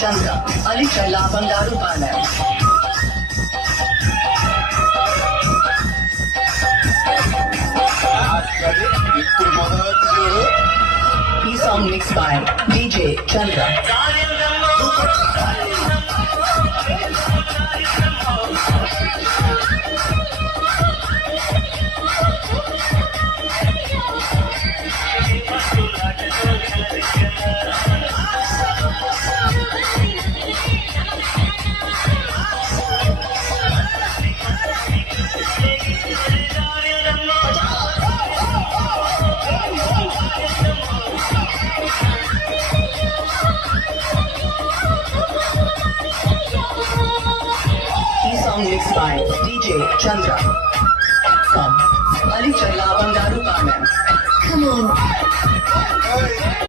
Chandra, Alichala Bangaru Palam. ఇప్పుడు మొదలవుతు చూడు. He song mixed by DJ Chandra. He song mixed by DJ Chandra. From Alichala Bangaru Palam. Come on.